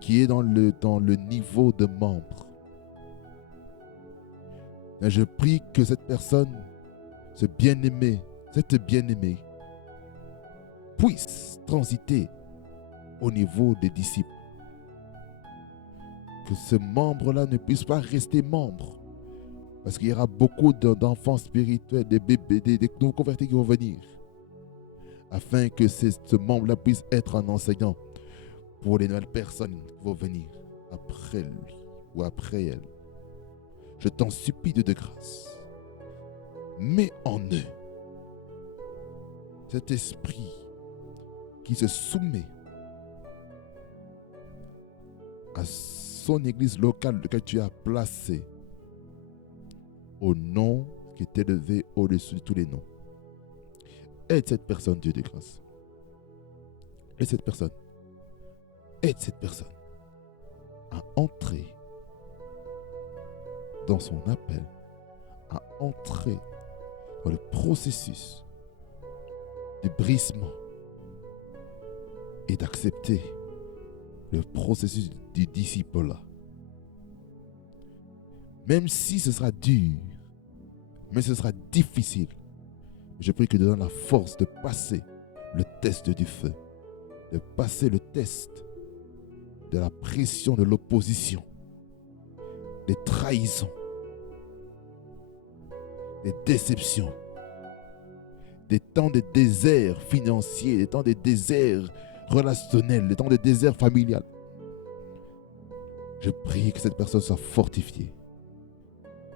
qui est dans le niveau de membre. Et je prie que cette personne, cette bien-aimée, puisse transiter au niveau des disciples. que ce membre-là ne puisse pas rester membre. Parce qu'il y aura beaucoup d'enfants spirituels, des bébés, des nouveaux convertis qui vont venir. Afin que ce membre-là puisse être un enseignant pour les nouvelles personnes qui vont venir après lui ou après elle. Je t'en supplie de grâce. Mets en eux cet esprit qui se soumet à son église locale que tu as placée au nom qui est élevé au-dessus de tous les noms. Aide cette personne, Dieu de grâce. Aide cette personne. Aide cette personne à entrer dans son appel, à entrer dans le processus de brisement et d'accepter le processus du disciple-là. Même si ce sera dur, mais ce sera difficile, je prie que tu donnes la force de passer le test du feu, de passer le test de la pression de l'opposition, des trahisons, des déceptions, des temps de désert financier, des temps de désert relationnel, des temps de désert familial. Je prie que cette personne soit fortifiée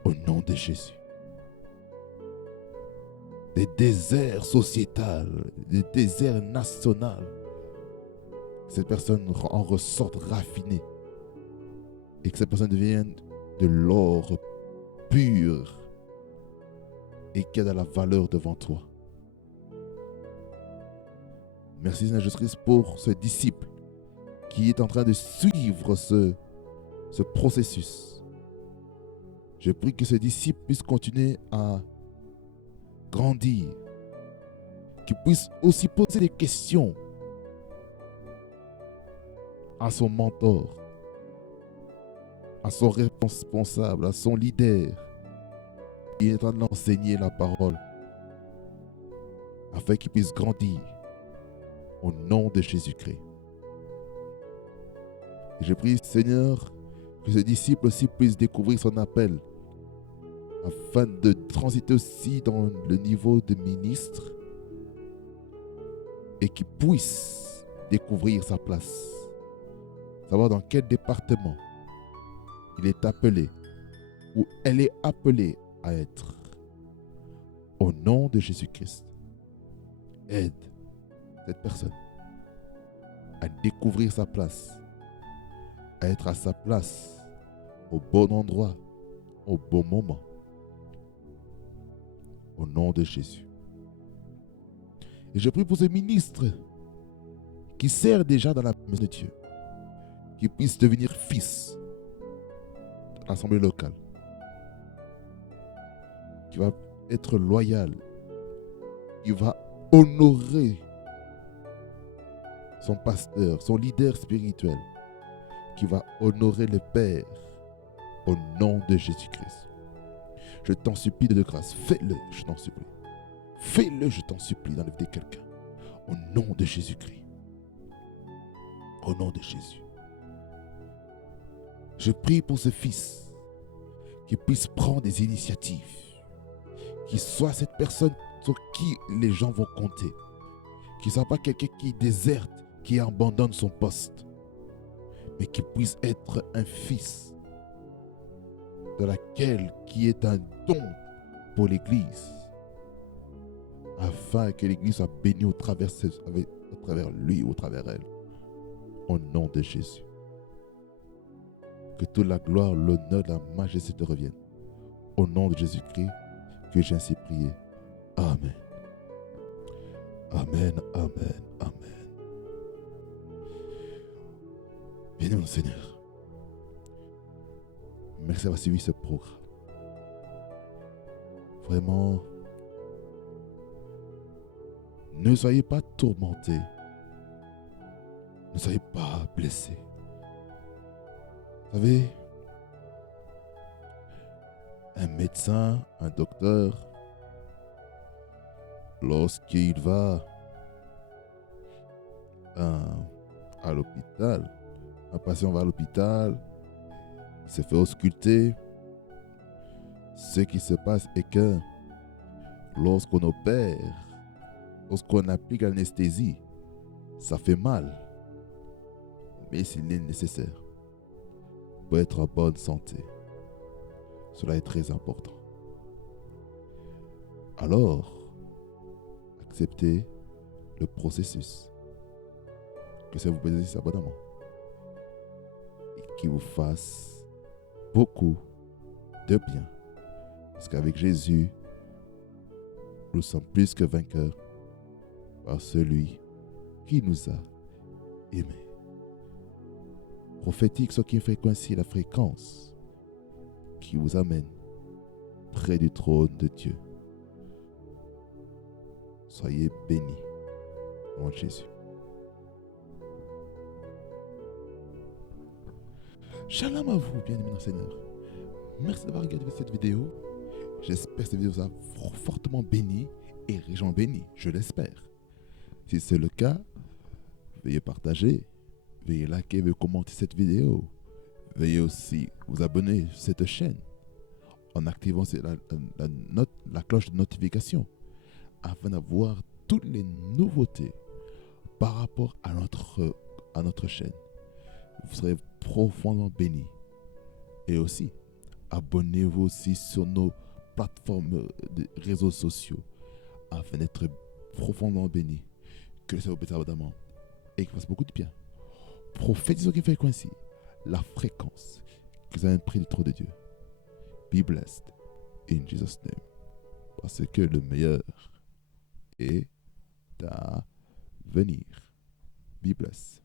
au nom de Jésus. Des déserts sociétals, des déserts nationaux, que cette personne en ressorte raffinée et que cette personne devienne de l'or pur et qui a de la valeur devant toi. Merci Seigneur Jésus-Christ pour ce disciple qui est en train de suivre ce processus. Je prie que ce disciple puisse continuer à grandir, qu'il puisse aussi poser des questions à son mentor, à son responsable, à son leader. Il est en train d'enseigner la parole afin qu'il puisse grandir au nom de Jésus-Christ. Et je prie, Seigneur, que ce disciple aussi puisse découvrir son appel afin de transiter aussi dans le niveau de ministre et qu'il puisse découvrir sa place, savoir dans quel département il est appelé ou elle est appelée à être. Au nom de Jésus-Christ, aide cette personne à découvrir sa place, à être à sa place, au bon endroit, au bon moment. Au nom de Jésus. Et je prie pour ce ministre qui sert déjà dans la maison de Dieu, qui puisse devenir fils de l'assemblée locale, qui va être loyal, qui va honorer son pasteur, son leader spirituel, qui va honorer le Père au nom de Jésus-Christ. Je t'en supplie de grâce, fais-le, je t'en supplie. Fais-le, je t'en supplie, dans la vie de quelqu'un. Au nom de Jésus-Christ. Au nom de Jésus. Je prie pour ce fils qui puisse prendre des initiatives, qui soit cette personne sur qui les gens vont compter, qui ne soit pas quelqu'un qui déserte, qui abandonne son poste, mais qui puisse être un fils de laquelle qui est un don pour l'Église, afin que l'Église soit bénie au travers lui ou au travers elle. Au nom de Jésus. Que toute la gloire, l'honneur, la majesté te reviennent. Au nom de Jésus-Christ, que j'ai ainsi prié. Amen. Amen, amen, amen. Bénis le Seigneur. Merci d'avoir suivi ce programme. Vraiment, ne soyez pas tourmentés. Ne soyez pas blessés. Vous savez, un médecin, un docteur, lorsqu'il va à l'hôpital, un patient va à l'hôpital, se fait ausculter. Ce qui se passe est que lorsqu'on opère, lorsqu'on applique l'anesthésie, ça fait mal. Mais s'il est nécessaire pour être en bonne santé, cela est très important. Alors, acceptez le processus. Que ça vous bénisse abondamment. Et qu'il vous fasse beaucoup de bien. Parce qu'avec Jésus, nous sommes plus que vainqueurs par celui qui nous a aimés. Prophétique, ce qui fréquencie la fréquence qui vous amène près du trône de Dieu. Soyez bénis en Jésus. Shalom à vous, bien-aimés dans le Seigneur. Merci d'avoir regardé cette vidéo. J'espère que cette vidéo vous a fortement béni et région béni, je l'espère. Si c'est le cas, veuillez partager, veuillez liker, veuillez commenter cette vidéo. Veuillez aussi vous abonner à cette chaîne en activant la cloche de notification afin d'avoir toutes les nouveautés par rapport à notre chaîne. Vous serez profondément bénis. Et aussi, abonnez-vous aussi sur nos plateformes de réseaux sociaux afin d'être profondément bénis. Que ça vous bénisse abondamment et qu'il fasse beaucoup de bien. Prophétisons qui fréquencie la fréquence que vous avez pris du trône de Dieu. Be blessed in Jesus' name. Parce que le meilleur est à venir. Be blessed.